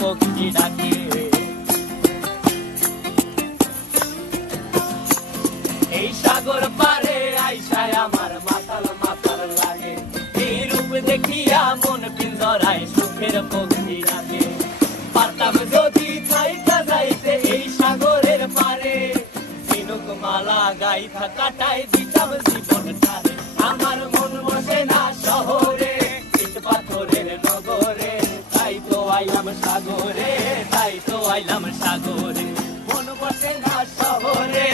পক্ষী ডাকে। এই সাগর পারে আইসায় আমার মাতাল মাতাল লাগে, এই রূপ দেখিয়া মন পিঞ্জরায় সুখের পক্ষী ডাকে। পারতাম যদি থাইকা যাইতে এই সাগরের পারে, ঝিনুক মালা গাইথা কাটাই দিতাম জীবনটারে। আমার মন বসে না শহরে, ইট পাথরের নগরে, তাই তো আইলাম সাগরে, তাই তো আইলাম সাগরে। মন বসে না শহরে।